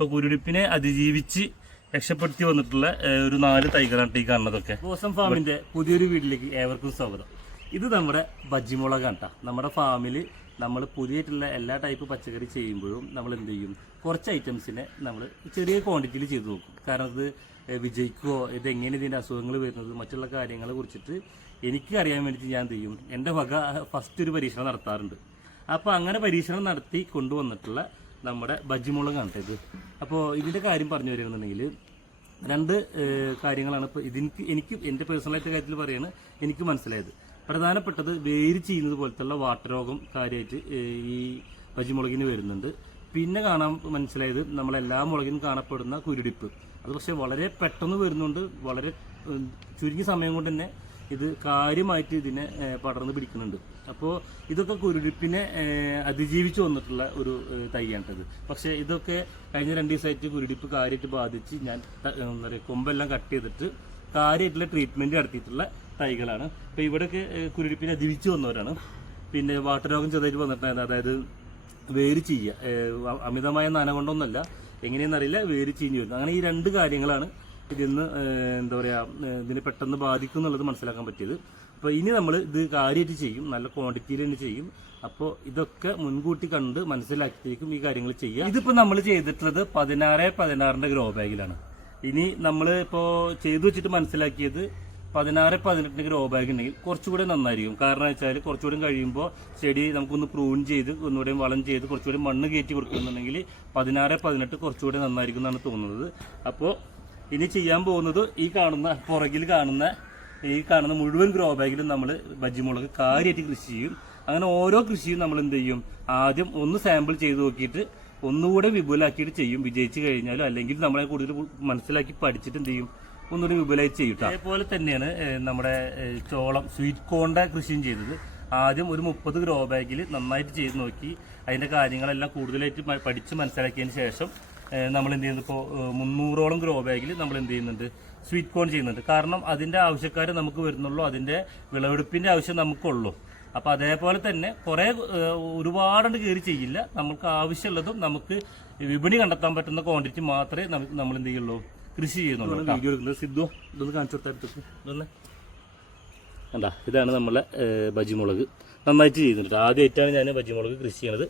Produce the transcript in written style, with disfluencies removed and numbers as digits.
ഇപ്പോൾ കുരുടിപ്പിനെ അതിജീവിച്ച് രക്ഷപ്പെടുത്തി വന്നിട്ടുള്ള ഒരു 4 തൈകളാണ് ഈ കാണുന്നതൊക്കെ. ബോസം ഫാമിൻ്റെ പുതിയൊരു വീട്ടിലേക്ക് ഏവർക്കും സ്വാഗതം. ഇത് നമ്മുടെ ബജ്ജിമുളകാണ് കേട്ടോ. നമ്മുടെ ഫാമിൽ നമ്മൾ പുതിയതായിട്ടുള്ള എല്ലാ ടൈപ്പ് പച്ചക്കറി ചെയ്യുമ്പോഴും നമ്മൾ എന്ത് ചെയ്യും, കുറച്ച് ഐറ്റംസിനെ നമ്മൾ ചെറിയ ക്വാണ്ടിറ്റിയിൽ ചെയ്ത് നോക്കും. കാരണം ഇത് വിജയിക്കുമോ, ഇതെങ്ങനെ ഇതിൻ്റെ അസുഖങ്ങൾ വരുന്നത്, മറ്റുള്ള കാര്യങ്ങളെ കുറിച്ചിട്ട് എനിക്ക് അറിയാൻ വേണ്ടിയിട്ട് ഞാൻ എന്ത് ചെയ്യും, എൻ്റെ വക ഫസ്റ്റ് ഒരു പരീക്ഷണം നടത്താറുണ്ട്. അപ്പോൾ അങ്ങനെ പരീക്ഷണം നടത്തി കൊണ്ടുവന്നിട്ടുള്ള നമ്മുടെ ബജ്ജിമുളകാണ് ഇത്. അപ്പോൾ ഇതിൻ്റെ കാര്യം പറഞ്ഞു വരികയാണെന്നുണ്ടെങ്കിൽ 2 കാര്യങ്ങളാണ് ഇപ്പോൾ എനിക്ക് എൻ്റെ പേഴ്സണലായിട്ട് കാര്യത്തിൽ പറയുകയാണ് എനിക്ക് മനസ്സിലായത്. പ്രധാനപ്പെട്ടത് വേര് ചെയ്യുന്നത് പോലത്തുള്ള വാട്ടരോഗം കാര്യമായിട്ട് ഈ ബജ്ജിമുളകിന് വരുന്നുണ്ട്. പിന്നെ മനസ്സിലായത് നമ്മളെല്ലാ മുളകിനും കാണപ്പെടുന്ന കുരുടിപ്പ്, അത് പക്ഷേ വളരെ പെട്ടെന്ന് വരുന്നുണ്ട്. വളരെ ചുരുങ്ങിയ സമയം കൊണ്ട് തന്നെ ഇത് കാര്യമായിട്ട് ഇതിനെ പടർന്ന് പിടിക്കുന്നുണ്ട്. അപ്പോൾ ഇതൊക്കെ കുരുടിപ്പിനെ അതിജീവിച്ച് വന്നിട്ടുള്ള ഒരു തൈയാണിട്ടത്. പക്ഷേ ഇതൊക്കെ കഴിഞ്ഞ 2 ദിവസമായിട്ട് കുരുടിപ്പ് കാര്യമായിട്ട് ബാധിച്ച് ഞാൻ എന്താ പറയുക, കൊമ്പെല്ലാം കട്ട് ചെയ്തിട്ട് കാര്യമായിട്ടുള്ള ട്രീറ്റ്മെൻറ്റ് നടത്തിയിട്ടുള്ള തൈകളാണ്. അപ്പോൾ ഇവിടെയൊക്കെ കുരുടിപ്പിനെ അതിജീവിച്ച് വന്നവരാണ്. പിന്നെ വാട്ടരോഗം ചെറുതായിട്ട് വന്നിട്ടുണ്ടായിരുന്നു. അതായത് വേര് ചെയ്യുക, അമിതമായ നന കൊണ്ടൊന്നുമല്ല, എങ്ങനെയെന്നറിയില്ല, വേര് ചീഞ്ഞ് വരുന്നു. അങ്ങനെ ഈ 2 കാര്യങ്ങളാണ് ഇതിന്ന് എന്താ പറയുക ഇതിന് പെട്ടെന്ന് ബാധിക്കും എന്നുള്ളത് മനസ്സിലാക്കാൻ പറ്റിയത്. അപ്പോൾ ഇനി നമ്മൾ ഇത് കാര്യമായിട്ട് ചെയ്യും, നല്ല ക്വാണ്ടിറ്റിയിൽ തന്നെ ചെയ്യും. അപ്പോൾ ഇതൊക്കെ മുൻകൂട്ടി കണ്ട് മനസ്സിലാക്കിയേക്കും ഈ കാര്യങ്ങൾ ചെയ്യുക. ഇതിപ്പോൾ നമ്മൾ ചെയ്തിട്ടുള്ളത് 16x16 ഗ്രോ ബാഗിലാണ്. ഇനി നമ്മൾ ഇപ്പോൾ ചെയ്തു വെച്ചിട്ട് മനസ്സിലാക്കിയത് 16x18 ഗ്രോ ബാഗ് ഉണ്ടെങ്കിൽ കുറച്ചുകൂടെ നന്നായിരിക്കും. കാരണം വെച്ചാൽ കുറച്ചുകൂടി കഴിയുമ്പോൾ ചെടി നമുക്കൊന്ന് പ്രൂൺ ചെയ്ത് ഒന്നുകൂടെ വളം ചെയ്ത് കുറച്ചുകൂടി മണ്ണ് കയറ്റി കൊടുക്കുന്നുണ്ടെങ്കിൽ 16x18 കുറച്ചുകൂടി നന്നായിരിക്കും എന്നാണ് തോന്നുന്നത്. അപ്പോൾ ഇനി ചെയ്യാൻ പോകുന്നത് ഈ പുറകിൽ കാണുന്ന മുഴുവൻ ഗ്രോ ബാഗിലും നമ്മൾ ബജ്ജിമുളക് കാര്യമായിട്ട് കൃഷി ചെയ്യും. അങ്ങനെ ഓരോ കൃഷിയും നമ്മൾ എന്ത് ചെയ്യും, ആദ്യം ഒന്ന് സാമ്പിൾ ചെയ്ത് നോക്കിയിട്ട് ഒന്നുകൂടെ വിപുലാക്കിയിട്ട് ചെയ്യും. വിജയിച്ച് കഴിഞ്ഞാലും അല്ലെങ്കിൽ നമ്മളെ കൂടുതൽ മനസ്സിലാക്കി പഠിച്ചിട്ട് എന്ത് ചെയ്യും, ഒന്നുകൂടി വിപുലായി ചെയ്യും. അതേപോലെ തന്നെയാണ് നമ്മുടെ ചോളം സ്വീറ്റ് കോണിൻ്റെ കൃഷിയും ചെയ്തത്. ആദ്യം ഒരു 30 ഗ്രോ ബാഗിൽ നന്നായിട്ട് ചെയ്ത് നോക്കി അതിൻ്റെ കാര്യങ്ങളെല്ലാം കൂടുതലായിട്ട് പഠിച്ച് മനസ്സിലാക്കിയതിന് ശേഷം നമ്മൾ എന്ത് ചെയ്യുന്നത്, ഇപ്പോൾ 300ഓളം ഗ്രോ ബാഗിൽ നമ്മൾ എന്ത് ചെയ്യുന്നുണ്ട്, സ്വീറ്റ് കോൺ ചെയ്യുന്നുണ്ട്. കാരണം അതിൻ്റെ ആവശ്യക്കാർ നമുക്ക് വരുന്നുള്ളൂ, അതിൻ്റെ വിളവെടുപ്പിൻ്റെ ആവശ്യം നമുക്കുള്ളൂ. അപ്പോൾ അതേപോലെ തന്നെ ഒരുപാട് കയറി ചെയ്യില്ല, നമുക്ക് ആവശ്യമുള്ളതും നമുക്ക് വിപണി കണ്ടെത്താൻ പറ്റുന്ന ക്വാണ്ടിറ്റി മാത്രമേ നമ്മൾ എന്ത് ചെയ്യുള്ളൂ, കൃഷി ചെയ്യുന്നുള്ളൂ. വീഡിയോ എടുക്കുന്നത് സിദ്ധു ഇതൊന്ന് കാണിച്ചു കൊടുത്താൽ ഇതൊന്ന് കണ്ടാ, ഇതാണ് നമ്മളെ ബജ്ജിമുളക് നന്നായിട്ട് ചെയ്യുന്നുണ്ട്. ആദ്യമായിട്ടാണ് ഞാൻ ബജ്ജിമുളക് കൃഷി ചെയ്യണത്.